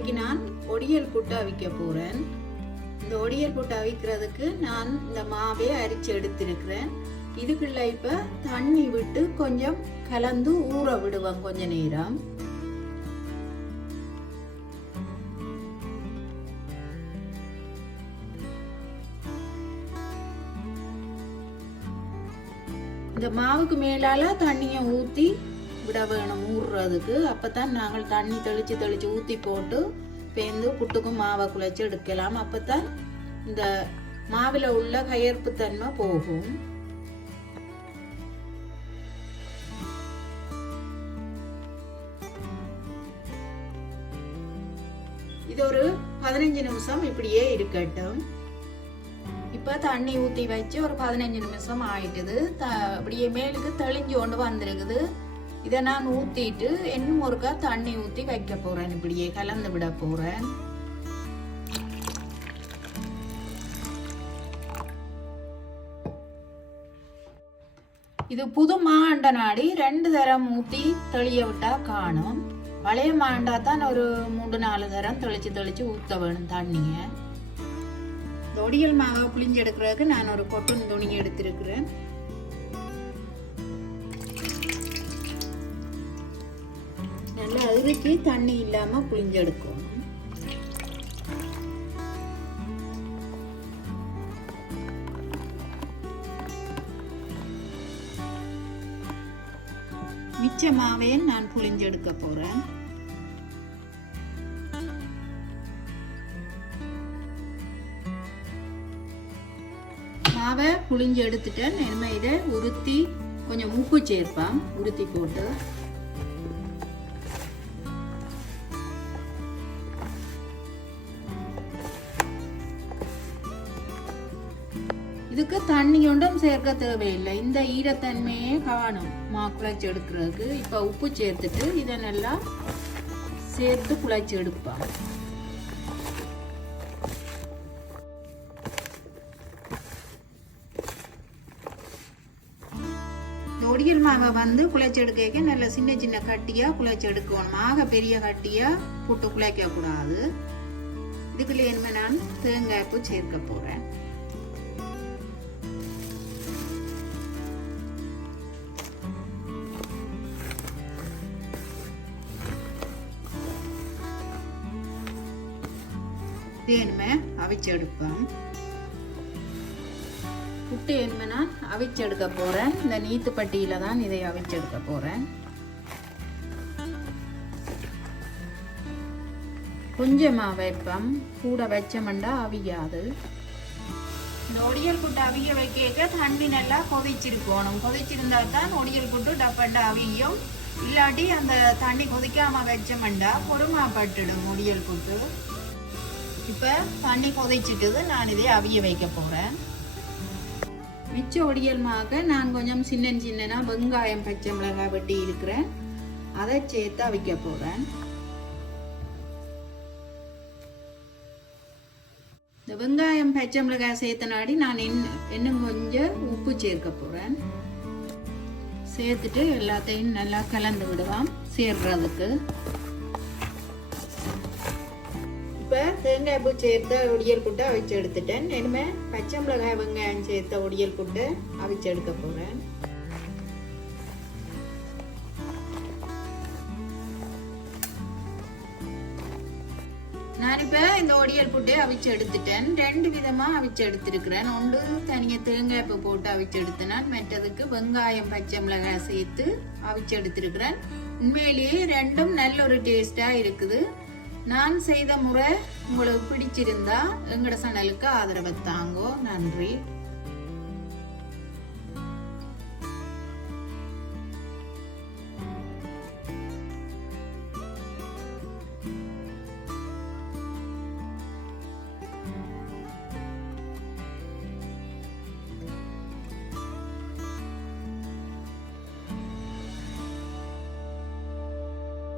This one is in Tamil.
இன்றைக்கு நான் ஒடியல் புட்டு அவிக்க போறேன். இந்த ஒடியல் புட்டு அவிக்கிறதுக்கு நான் இந்த மாவை அரிச்சு எடுத்திருக்கிறேன். இதுக்குள்ள இப்ப தண்ணி விட்டு கொஞ்சம் கலந்து ஊற விடுவேன் கொஞ்ச நேரம். இந்த மாவுக்கு மேலால தண்ணியை ஊத்தி விட வேணும் ஊறுறதுக்கு. அப்பதான் நாங்கள் தண்ணி தெளிச்சு தெளிச்சு ஊத்தி போட்டு பேந்து புட்டுக்கும் மாவை குழைச்சு எடுக்கலாம். அப்பதான் இந்த மாவில உள்ள கயர்ப்பு தன்மை போகும். இது ஒரு 15 நிமிஷம் இப்படியே இருக்கட்டும். இப்ப தண்ணி ஊத்தி வச்சு ஒரு 15 நிமிஷம் ஆயிட்டுது. அப்படியே மேலுக்கு தெளிஞ்சு கொண்டு வந்திருக்குது. இதை நான் ஊத்திட்டு இன்னும் ஒருக்கா தண்ணி ஊத்தி வைக்க போறேன். இப்படியே கலந்து விட போறேன். இது புது மாண்ட நாடி 2 தரம் ஊத்தி தெளிய விட்டா காணும். பழைய மாண்டா தான் ஒரு 3-4 தரம் தெளிச்சு தெளிச்சு ஊத்த வேணும் தண்ணிய. ஒடியல் மாவை புளிஞ்சு எடுக்கிறதுக்கு நான் ஒரு கொட்டன் துணி எடுத்திருக்கிறேன். நல்லா அரிச்சு தண்ணி இல்லாம புளிஞ்சு எடுக்கணும். மிச்ச மாவையை நான் புளிஞ்சு எடுக்க போறேன். மாவை புளிஞ்சு எடுத்துட்டேன். இனிமே இதை உருத்தி கொஞ்சம் உப்பு சேர்ப்பேன். உருத்தி போட்டு இதுக்கு தண்ணி ஒன்றும் சேர்க்க தேவையில்லை. இந்த ஈரத்தன்மையே காணும் மா குழைச்சி எடுக்கிறதுக்கு. இப்ப உப்பு சேர்த்துட்டு இதை நல்லா சேர்த்து குழைச்சி எடுப்பேன். ஒடியல் மாவை வந்து குழைச்சி எடுக்க நல்ல சின்ன சின்ன கட்டியா குழைச்சி எடுக்கணும். மாக பெரிய கட்டியா புட்டு குழைக்க கூடாது. இதுக்குள்ள என்ன நான் தேங்காய் பூ சேர்க்க போறேன். தேனுமே அவிச்சு எடுப்பேன். புட்டு என்ன நான் அவிச்செடுக்க போறேன். இந்த நீத்து பட்டியில தான் இதை அவிச்செடுக்க போறேன். கொஞ்சமா வைப்பம், கூட வச்சமண்டா அவியாது. இந்த ஒடியல் புட்டு அவிய வைக்க தண்ணி நல்லா கொதிச்சிருக்கணும். கொதிச்சிருந்தா தான் ஒடியல் புட்டு டப்பண்டா அவியும். இல்லாட்டி அந்த தண்ணி கொதிக்காம வச்சமண்டா பொறுமா பட்டுடும் ஒடியல் புட்டு. இப்ப தண்ணி கொதிச்சிட்டுது. நான் இதை அவிய வைக்க போறேன். மிச்ச ஒடியல் மாவுக்கு நான் கொஞ்சம் சின்ன சின்னனா வெங்காயம் பச்சை மிளகாய் வெட்டி இருக்கிறேன். அதை சேர்த்து அவிக்க போறேன். இந்த வெங்காயம் பச்சை மிளகாய் சேர்த்தனாடி நான் இன்னும் கொஞ்சம் உப்பு சேர்க்க போறேன். சேர்த்துட்டு எல்லாத்தையும் நல்லா கலந்து விடுவோம் சேர்றதுக்கு. இப்போ தேங்காய் பூ சேர்த்த ஒடியல் புட்டை அவிச்சு எடுத்துட்டேன். இனிமே பச்சை மிளகாய் வெங்காயம் சேர்த்த ஒடியல் புட்டை அவிச்சு எடுக்க போறேன். நான் இப்ப இந்த ஒடியல் புட்டை அவிச்சு எடுத்துட்டேன். 2 விதமா அவிச்சு எடுத்திருக்கிறேன். ஒன்று தனியா தேங்காய் பூ போட்டு அவிச்சு எடுத்தேன். மற்றதுக்கு வெங்காயம் பச்சை மிளகாய் சேர்த்து அவிச்சு எடுத்திருக்கிறேன். உண்மையிலேயே 2ம் நல்ல ஒரு டேஸ்டா இருக்குது. நான் செய்த முறை உங்களுக்கு பிடிச்சிருந்தா எங்கட சேனலுக்கு ஆதரவு தாங்கோ. நன்றி.